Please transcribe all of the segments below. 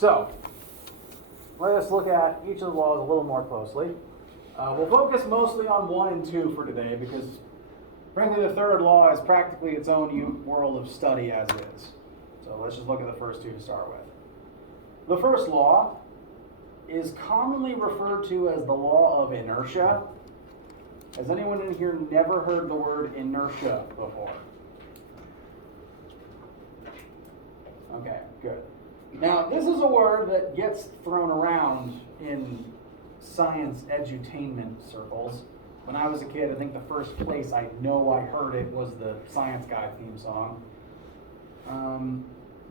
So, let us look at each of the laws a little more closely. We'll focus mostly on 1 and 2 for today because, frankly, the third law is practically its own world of study as is. So let's just look at the first 2 to start with. The first law is commonly referred to as the law of inertia. Has anyone in here never heard the word inertia before? Okay, good. Now, this is a word that gets thrown around in science edutainment circles. When I was a kid, I think the first place I know I heard it was the Science Guy theme song.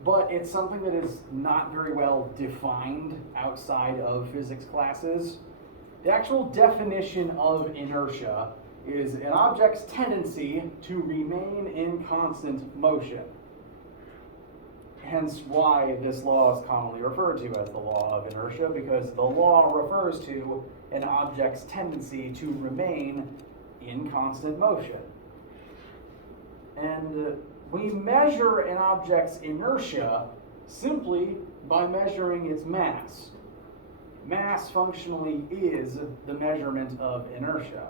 But it's something that is not very well defined outside of physics classes. The actual definition of inertia is an object's tendency to remain in constant motion. Hence why this law is commonly referred to as the law of inertia, because the law refers to an object's tendency to remain in constant motion. And we measure an object's inertia simply by measuring its mass. Mass functionally is the measurement of inertia.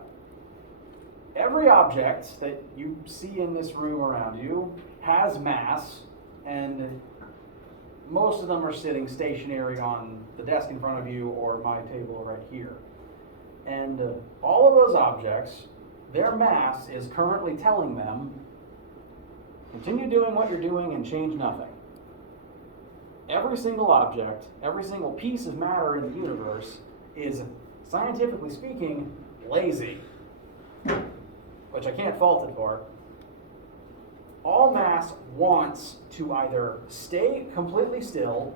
Every object that you see in this room around you has mass, and most of them are sitting stationary on the desk in front of you or my table right here. And all of those objects, their mass is currently telling them, continue doing what you're doing and change nothing. Every single object, every single piece of matter in the universe is, scientifically speaking, lazy, which I can't fault it for. All mass wants to either stay completely still,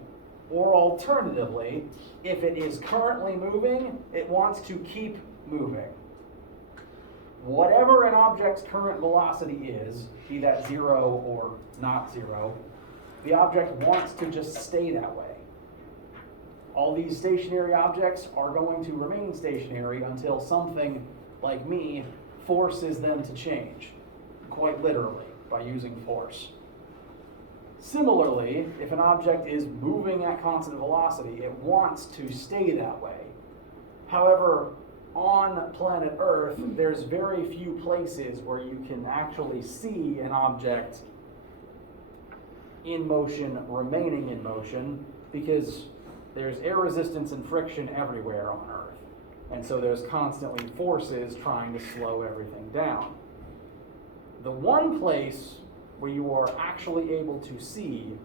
or alternatively, if it is currently moving, it wants to keep moving. Whatever an object's current velocity is, be that 0 or not 0, the object wants to just stay that way. All these stationary objects are going to remain stationary until something, like me, forces them to change, quite literally, by using force. Similarly, if an object is moving at constant velocity, it wants to stay that way. However, on planet Earth, there's very few places where you can actually see an object in motion, remaining in motion, because there's air resistance and friction everywhere on Earth. And so there's constantly forces trying to slow everything down. The one place where you are actually able to see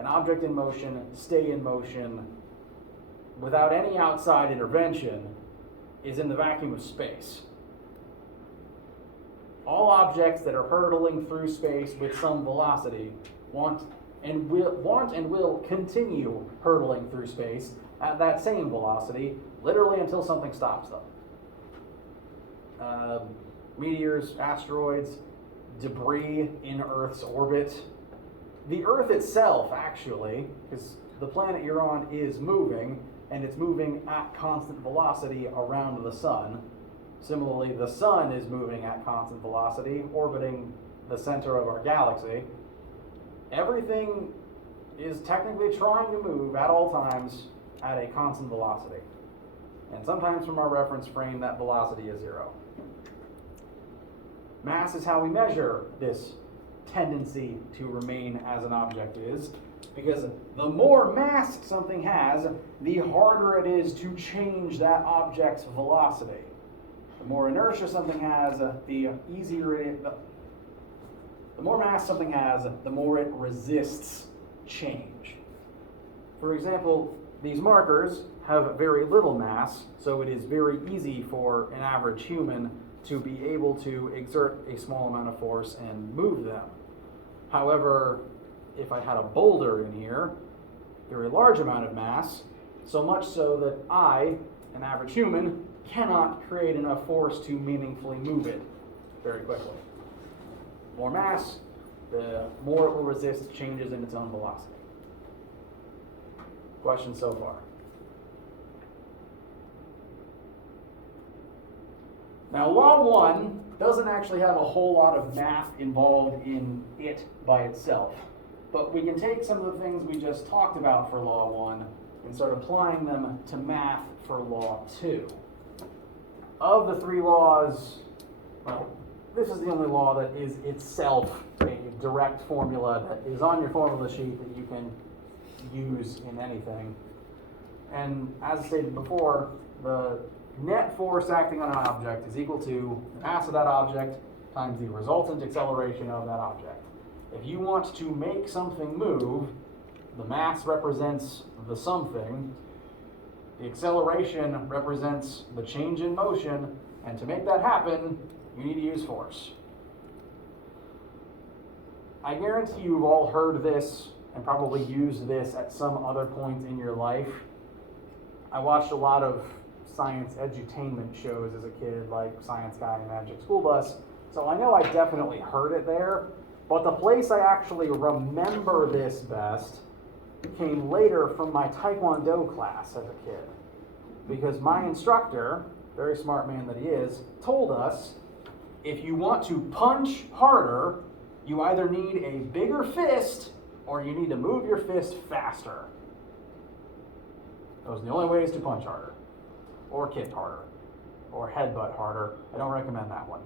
an object in motion stay in motion without any outside intervention is in the vacuum of space. All objects that are hurtling through space with some velocity want and will continue hurtling through space at that same velocity, literally until something stops them. Meteors, asteroids, debris in Earth's orbit. The Earth itself, actually, because the planet you're on is moving, and it's moving at constant velocity around the sun. Similarly, the sun is moving at constant velocity, orbiting the center of our galaxy. Everything is technically trying to move at all times at a constant velocity. And sometimes from our reference frame, that velocity is 0. Mass is how we measure this tendency to remain as an object is, because the more mass something has, the harder it is to change that object's velocity. The more inertia something has, the easier it is. The more mass something has, the more it resists change. For example, these markers have very little mass, so it is very easy for an average human to be able to exert a small amount of force and move them. However, if I had a boulder in here, very large amount of mass, so much so that I, an average human, cannot create enough force to meaningfully move it very quickly. More mass, the more it will resist changes in its own velocity. Questions so far? Now, Law 1 doesn't actually have a whole lot of math involved in it by itself, but we can take some of the things we just talked about for Law 1 and start applying them to math for law 2. Of the 3 laws, well, this is the only law that is itself a direct formula that is on your formula sheet that you can use in anything. And as stated before, the net force acting on an object is equal to the mass of that object times the resultant acceleration of that object. If you want to make something move, the mass represents the something, the acceleration represents the change in motion, and to make that happen, you need to use force. I guarantee you've all heard this and probably used this at some other point in your life. I watched a lot of science edutainment shows as a kid, like Science Guy and Magic School Bus, so I know I definitely heard it there, but the place I actually remember this best came later from my Taekwondo class as a kid. Because my instructor, very smart man that he is, told us if you want to punch harder, you either need a bigger fist or you need to move your fist faster. Those are the only ways to punch harder, or kick harder, or headbutt harder. I don't recommend that one.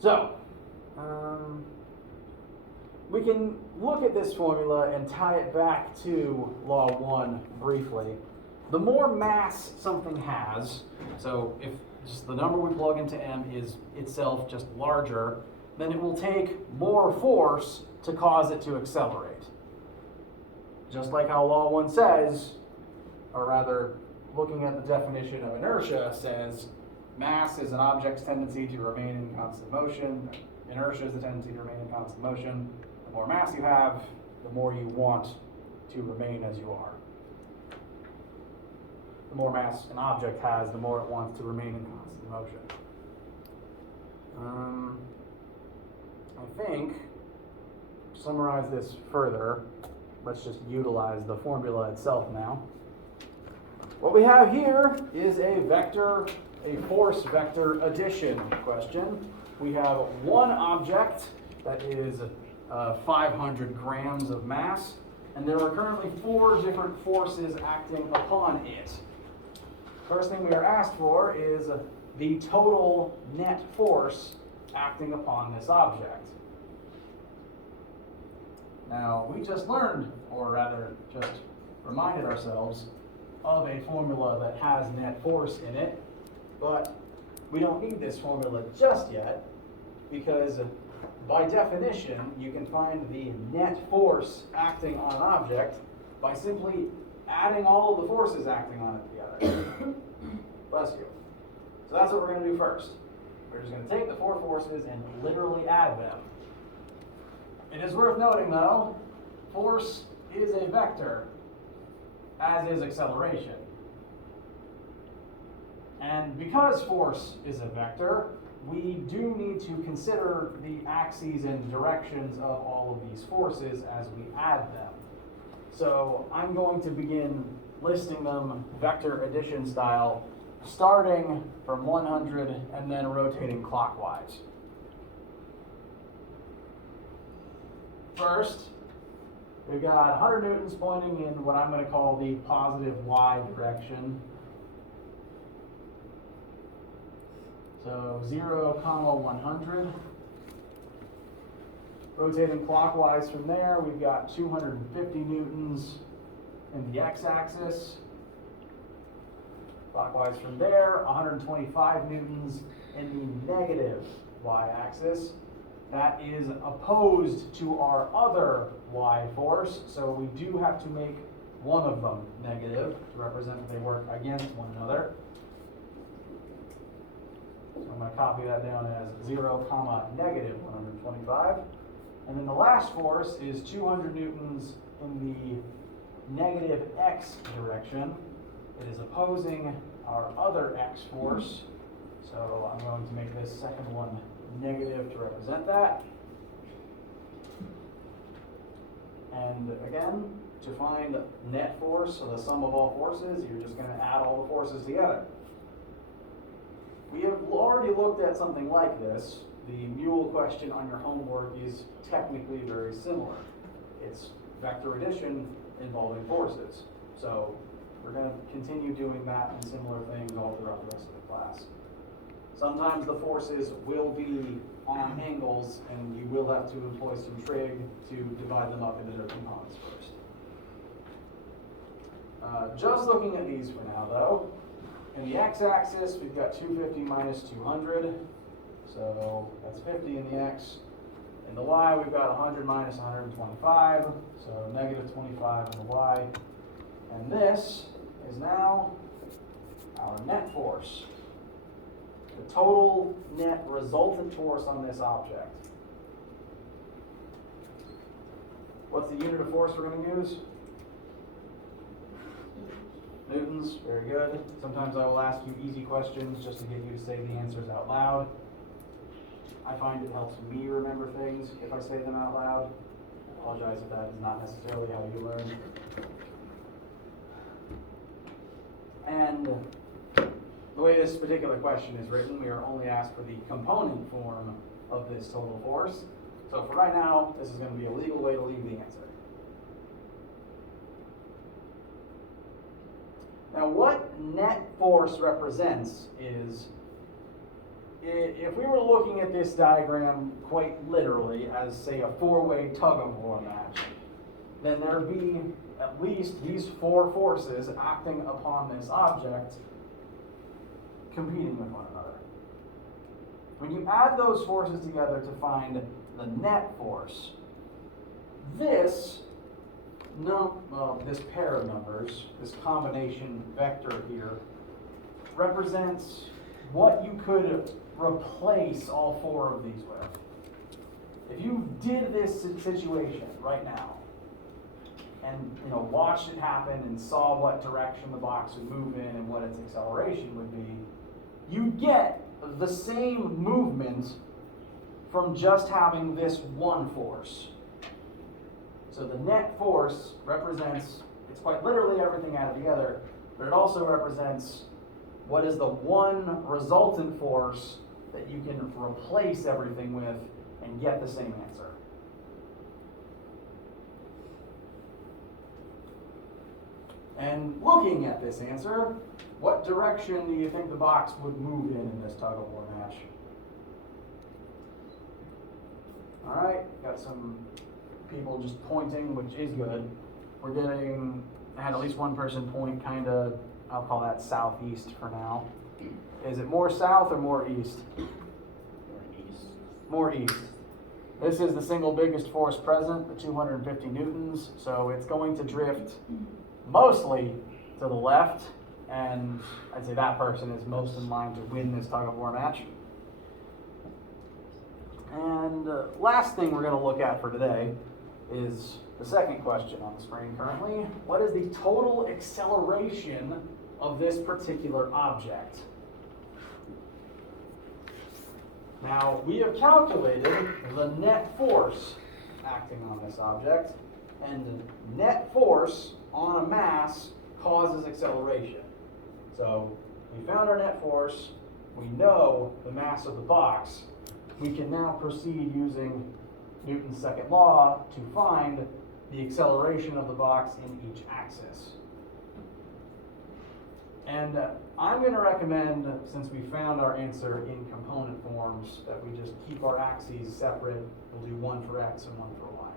So, we can look at this formula and tie it back to Law 1 briefly. The more mass something has, so if just the number we plug into m is itself just larger, then it will take more force to cause it to accelerate. Just like how Law 1 says, or rather, looking at the definition of inertia says, mass is an object's tendency to remain in constant motion. Inertia is the tendency to remain in constant motion. The more mass you have, the more you want to remain as you are. The more mass an object has, the more it wants to remain in constant motion. I think, to summarize this further, let's just utilize the formula itself now. What we have here is a force vector addition question. We have one object that is 500 grams of mass, and there are currently 4 different forces acting upon it. First thing we are asked for is the total net force acting upon this object. Now, we just learned, or rather just reminded ourselves, of a formula that has net force in it, but we don't need this formula just yet, because by definition, you can find the net force acting on an object by simply adding all of the forces acting on it together. Bless you. So that's what we're going to do first. We're just going to take the 4 forces and literally add them. It is worth noting, though, force is a vector, as is acceleration. And because force is a vector, we do need to consider the axes and directions of all of these forces as we add them. So I'm going to begin listing them vector addition style, starting from 100 and then rotating clockwise. First, we've got 100 newtons pointing in what I'm going to call the positive y direction. So 0, 100. Rotating clockwise from there, we've got 250 newtons in the x-axis. Clockwise from there, 125 newtons in the negative y-axis. That is opposed to our other y force, so we do have to make one of them negative to represent that they work against one another. So I'm going to copy that down as 0, negative 125. And then the last force is 200 newtons in the negative x direction. It is opposing our other x force. So I'm going to make this second one negative to represent that. And again, to find net force, so the sum of all forces, you're just going to add all the forces together. We have already looked at something like this. The mule question on your homework is technically very similar. It's vector addition involving forces. So we're going to continue doing that and similar things all throughout the rest of the class. Sometimes the forces will be on angles, and you will have to employ some trig to divide them up into their components first. Just looking at these for now, though, in the x-axis, we've got 250 minus 200, so that's 50 in the x. In the y, we've got 100 minus 125, so negative 25 in the y. And this is now our net force. The total net resultant force on this object. What's the unit of force we're going to use? Newtons, very good. Sometimes I will ask you easy questions just to get you to say the answers out loud. I find it helps me remember things if I say them out loud. I apologize if that is not necessarily how you learn. And the way this particular question is written, we are only asked for the component form of this total force. So for right now, this is going to be a legal way to leave the answer. Now what net force represents is, if we were looking at this diagram quite literally as, say, a four-way tug-of-war match, then there would be at least these four forces acting upon this object competing with one another. When you add those forces together to find the net force, this pair of numbers, this combination vector here, represents what you could replace all four of these with. If you did this situation right now, and watched it happen and saw what direction the box would move in and what its acceleration would be, you get the same movement from just having this one force. So the net force represents, it's quite literally everything added together, but it also represents what is the one resultant force that you can replace everything with and get the same answer. And looking at this answer, what direction do you think the box would move in this tug-of-war match? All right, got some people just pointing, which is good. I had at least one person point kind of, I'll call that southeast for now. Is it more south or more east? More east. More east. This is the single biggest force present, the 250 newtons, so it's going to drift mostly to the left, and I'd say that person is most in line to win this tug-of-war match. And last thing we're going to look at for today is the second question on the screen currently. What is the total acceleration of this particular object? Now, we have calculated the net force acting on this object, and net force on a mass causes acceleration. So we found our net force, we know the mass of the box. We can now proceed using Newton's second law to find the acceleration of the box in each axis. And I'm going to recommend, since we found our answer in component forms, that we just keep our axes separate. We'll do one for x and one for y.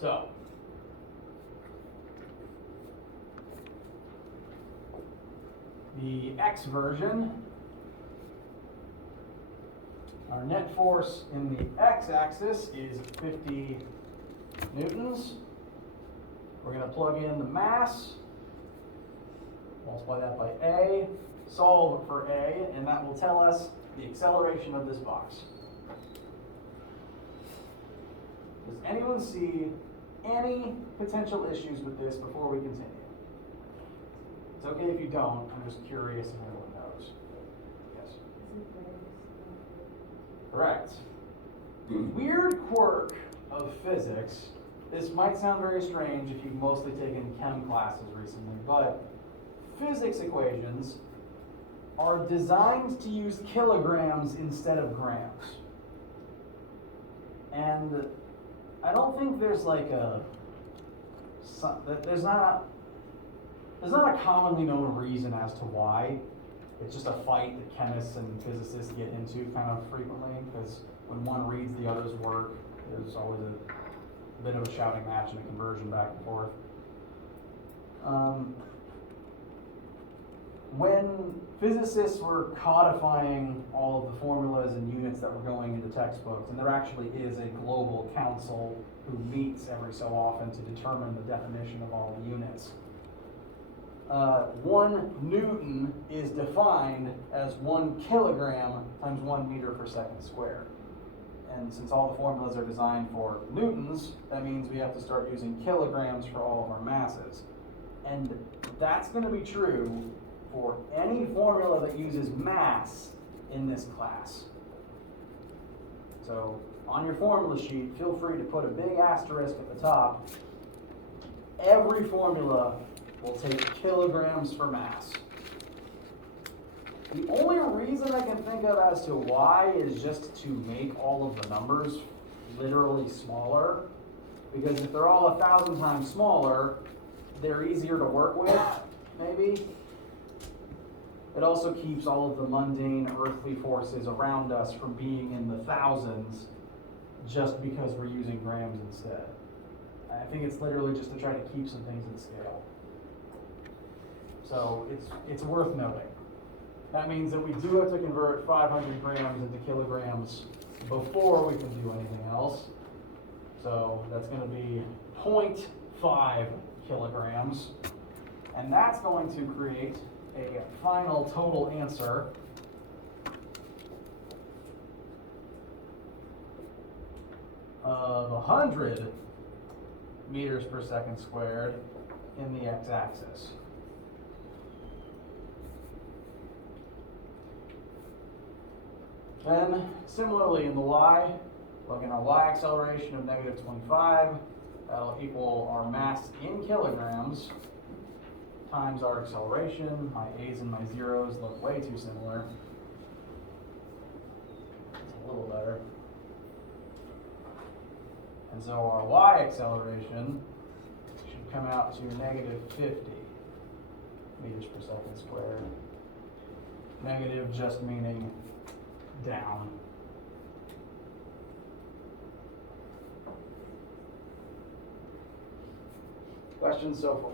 So, the x version, our net force in the x-axis is 50 newtons. We're going to plug in the mass, multiply that by A, solve for A, and that will tell us the acceleration of this box. Does anyone see any potential issues with this before we continue? It's okay if you don't, I'm just curious if anyone knows. Yes? Correct. The weird quirk of physics, this might sound very strange if you've mostly taken chem classes recently, but physics equations are designed to use kilograms instead of grams. And I don't think there's like there's not a commonly known reason as to why. It's just a fight that chemists and physicists get into kind of frequently, because when one reads the other's work, there's always a bit of a shouting match and a conversion back and forth. When physicists were codifying all of the formulas and units that were going into textbooks, and there actually is a global council who meets every so often to determine the definition of all the units. 1 Newton is defined as 1 kilogram times 1 meter per second squared. And since all the formulas are designed for newtons, that means we have to start using kilograms for all of our masses. And that's going to be true for any formula that uses mass in this class. So on your formula sheet, feel free to put a big asterisk at the top. Every formula will take kilograms for mass. The only reason I can think of as to why is just to make all of the numbers literally smaller, because if they're all 1,000 times smaller, they're easier to work with, maybe. It also keeps all of the mundane earthly forces around us from being in the thousands just because we're using grams instead. I think it's literally just to try to keep some things in scale. So it's worth noting. That means that we do have to convert 500 grams into kilograms before we can do anything else. So that's going to be 0.5 kilograms. And that's going to create a final total answer of 100 meters per second squared in the x-axis. Then, similarly in the y, look at our y acceleration of negative 25. That'll equal our mass in kilograms times our acceleration. My a's and my zeros look way too similar. It's a little better. And so our y acceleration should come out to negative 50 meters per second squared. Negative just meaning down. Questions so far?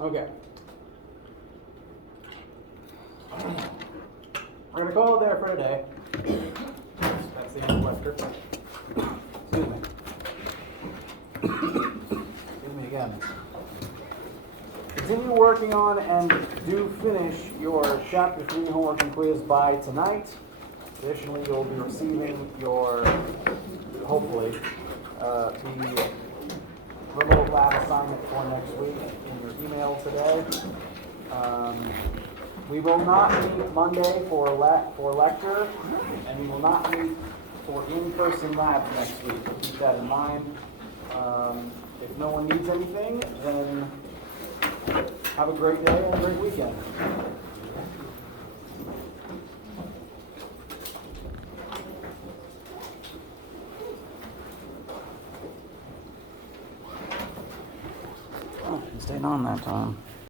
Okay. We're going to call it there for today. That's the end of lecture. Excuse me. Excuse me again. Continue working on and do finish your Chapter 3 homework and quiz by tonight. Additionally, you'll be receiving your, hopefully, the remote lab assignment for next week in your email today. We will not meet Monday for lecture, and we will not meet for in-person labs next week. Keep that in mind. If no one needs anything, then have a great day and a great weekend. Oh, you stayed on that time.